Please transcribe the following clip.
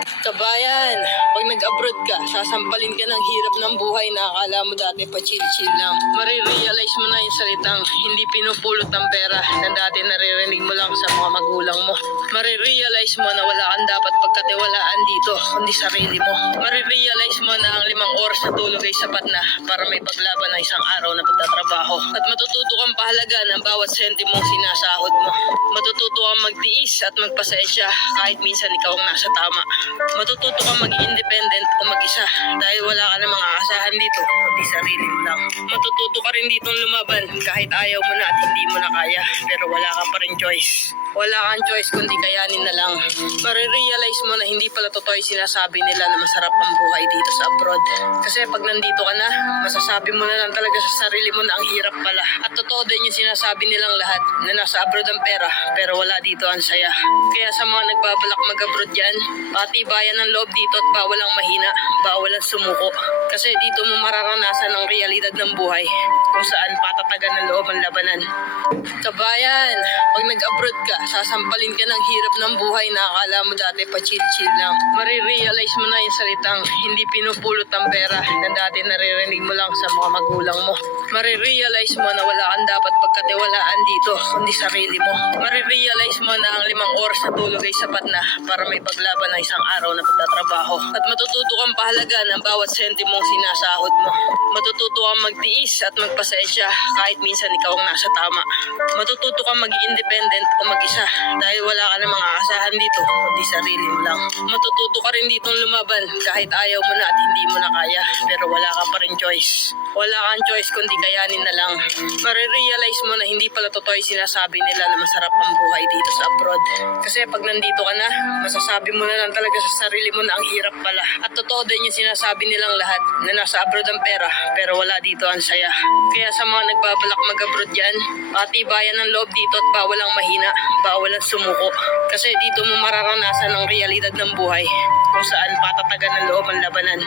Kabayan, pag nag-abroad ka, sasampalin ka ng hirap ng buhay na akala mo dati pa chill-chill lang. Marirealize mo na yung salitang hindi pinupulot ng pera na dati naririnig mo lang sa mga magulang mo. Marirealize mo na wala kang dapat pagkatiwalaan dito, kundi sarili mo. Marirealize mo na ang 5 oras na tulog ay sapat na para may paglaban ng isang araw na pagtatrabaho. At matututo kang pahalaga ng bawat sentimong sinasahod mo. Matututo kang magtiis at magpasensya kahit minsan ikaw ang nasa tama. Matututo kang maging independent o mag-isa dahil wala ka na mga asahan dito, kundi sarili mo lang. Matututo ka rin ditong lumaban kahit ayaw mo na at hindi mo na kaya, pero wala ka pa rin choice. Wala kang choice kundi kayanin na lang. Marirealize mo na hindi pala totoo yung sinasabi nila na masarap ang buhay dito sa abroad. Kasi pag nandito ka na, masasabi mo na lang talaga sa sarili mo na ang hirap pala. At totoo din yung sinasabi nilang lahat na nasa abroad ang pera, pero wala dito ang saya. Kaya sa mga nagbabalak mag-abroad dyan, patibayan ng loob dito at bawal ang mahina, bawal ang sumuko. Kasi dito mo mararanasan ang realidad ng buhay kung saan patatagan ng loob ang labanan. Kabayan, pag nag-abroad ka, sasampalin ka ng hirap ng buhay na akala mo dati pa chill-chill lang. Marirealize mo na yung salitang hindi pinupulot ng pera na dati naririnig mo lang sa mga magulang mo. Marirealize mo na wala kang dapat pagkatiwalaan dito, kundi sarili mo. Marirealize mo na ang 5 oras na tulog ay sapat na para may paglaban ng isang araw na pagtatrabaho. At matututo kang pahalaga ng bawat sentimong sinasahod mo. Matututo kang magtiis at magpasensya kahit minsan ikaw ang nasa tama. Matututo kang maging independent o mag-isa dahil wala ka na mga asahan dito, kundi sarili mo lang. Matututo ka rin ditong lumaban kahit ayaw mo na at hindi mo na kaya, pero wala ka pa rin choice. Wala kang choice kundi kayanin na lang. Marirealize mo na hindi pala totoo yung sinasabi nila na masarap ang buhay dito sa abroad. Kasi pag nandito ka na, masasabi mo na lang talaga sa sarili mo na ang hirap pala. At totoo din yung sinasabi nilang lahat na nasa abroad ang pera, pero wala dito ang saya. Kaya sa mga nagbabalak mag-abroad dyan, patibayan ng loob dito at bawal ang mahina, bawal ang sumuko. Kasi dito mo mararanasan ang realidad ng buhay kung saan patatagan ng loob ang labanan.